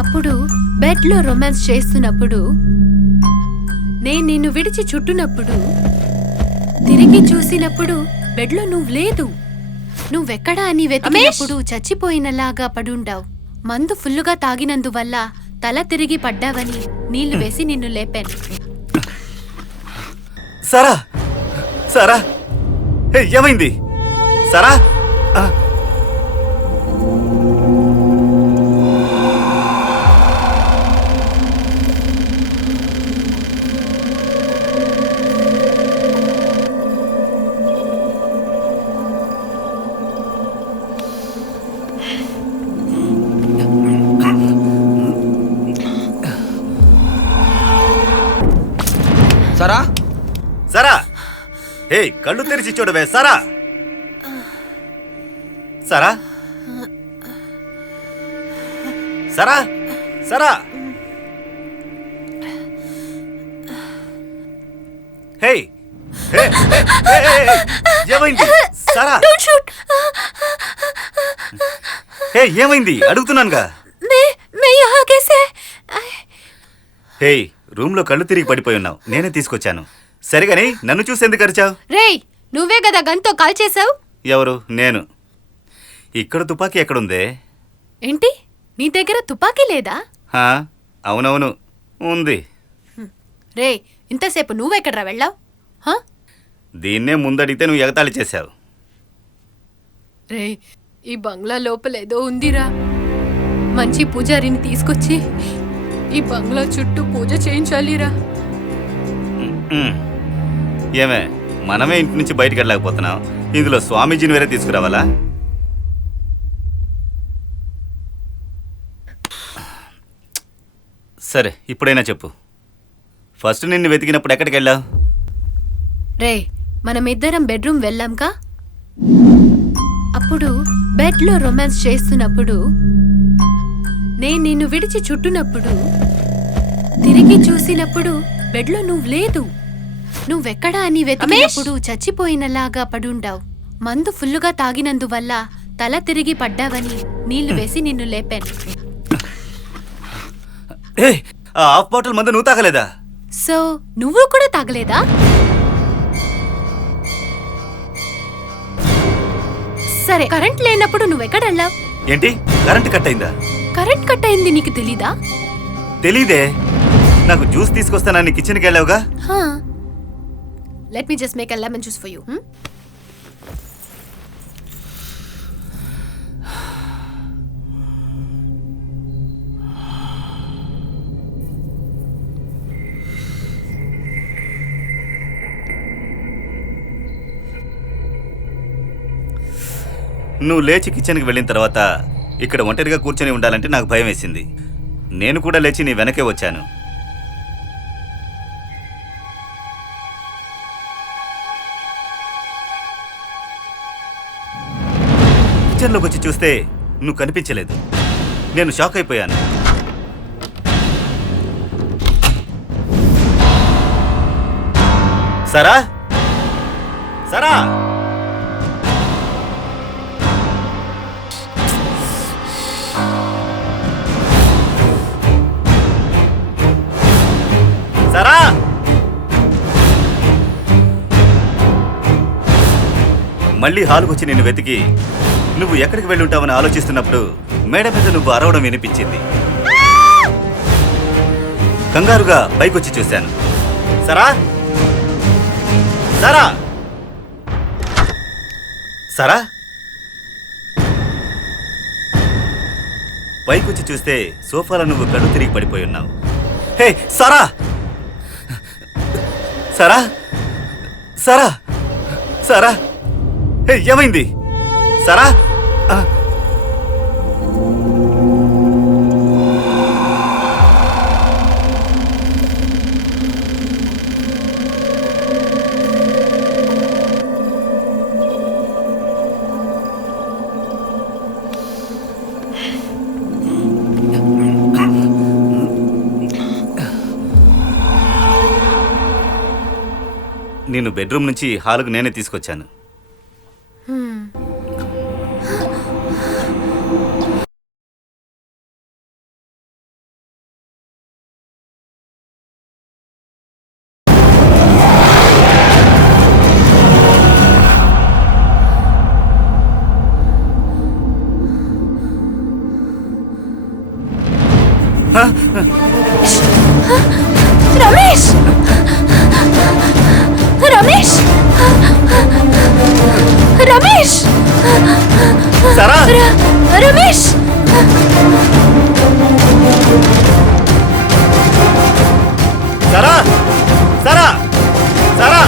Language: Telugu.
అప్పుడు బెడ్లో రొమాన్స్ చేస్తున్నప్పుడు నేను నిన్ను విడిచి చుట్టునప్పుడు తిరిగి చూసినప్పుడు బెడ్లో నువ్వు లేదు. నువ్వెక్కడా అని వెతికినప్పుడు చచ్చిపోయినలాగా పడుండావు. మందు ఫుల్లుగా తాగినందువల్ల తల తిరిగి పడ్డావని నీళ్లు వేసి నిన్ను లేపాను. సారా సారా ఏమైంది సారా? సారా సారా హే కళ్ళు తెరిచి చూడవే సారా. సారా సారా సారా హే హే ఏమైంది సారా? హే ఏమైంది అడుగుతున్నానుగా. హే రూమ్ లో కళ్ళు తిరిగి పడిపోయి ఉన్నావు, నేనే తీసుకొచ్చాను. సరిగాని నన్ను చూసేందుకు అరిచావు? రేయ్ నువ్వే కదా గన్తో కాల్ చేసావు. ఎవరు? నేను. ఇక్కడ తుపాకీ ఎక్కడుందే? ఏంటి నీ దగ్గర తుపాకీ లేదా? అవునవును ఉంది. రే ఇంతసేపు నువ్వెక్కడ్రా వెళ్ళావు? దీన్నే ముందడిగితే నువ్వు ఎగతాళి చేశావు. రే ఈ బంగ్లా లోపలేదో ఉందిరా. మంచి పూజారిని తీసుకొచ్చి ఈ బంగ్లా చుట్టూ పూజ చేయించాలిరా. ఏమే మనమే ఇంటి నుంచి బయటికి వెళ్ళలేకపోతున్నాం, ఇందులో స్వామీజీని వేరే తీసుకురావాలా? సరే ఇప్పుడైనా చెప్పు, ఫస్ట్ నిన్ను వెతికినప్పుడు ఎక్కడికి వెళ్ళావు? రే మనమిద్దరం బెడ్రూమ్ వెళ్ళాంగా. అప్పుడు బెడ్లో రొమాన్స్ చేస్తున్నప్పుడు నేను నిన్ను విడిచి చుట్టునప్పుడు తిరిగి చూసినప్పుడు బెడ్లో నువ్వు లేదు. నువ్వెక్కడా అని వెతికినప్పుడు చచ్చిపోయినలాగా పడుండావు. మందు ఫుల్లుగా తాగినందువల్ల తల తిరిగి పడ్డావని నీళ్లు వేసి నిన్ను లేపాను. ఆ హాఫ్ బాటిల్ మందు నువ్వు తాగలేదా? సో నువ్వు కూడా తాగలేదా? సరే కరెంట్ లేనప్పుడు నువ్వెక్కడెళ్ళావు? ఏంటి కరెంట్ కట్ అయిందా? కరెంట్ కట్ అయింది నీకు తెలీదా? తెలీదే. నాకు జ్యూస్ తీసుకొస్తానని కిచెన్కి వెళ్ళావుగా. Let me just make a lemon juice for you. నువ్వు లేచి కిచెన్కి వెళ్ళిన తర్వాత ఇక్కడ ఒంటరిగా కూర్చొని ఉండాలంటే నాకు భయం వేసింది. నేను కూడా లేచి నీ వెనకే వచ్చాను. కిచెన్లోకి వచ్చి చూస్తే నువ్వు కనిపించలేదు. నేను షాక్ అయిపోయాను. సరా సరా సరా మళ్ళీ హాల్కి వచ్చి నిన్ను వెతికి నువ్వు ఎక్కడికి వెళ్ళి ఉంటావని ఆలోచిస్తున్నప్పుడు మేడ మీద నువ్వు అరవడం వినిపించింది. కంగారుగా పైకొచ్చి చూశాను. సరా సరా సరా పైకొచ్చి చూస్తే సోఫాలో నువ్వు కళ్ళు తిరిగి పడిపోయి ఉన్నావు. హే సరా సరా సరా సరా హే ఏమైంది సరా? నిన్ను బెడ్రూమ్ నుంచి హాలుకు నేనే తీసుకొచ్చాను. రమేష్! సరా సరా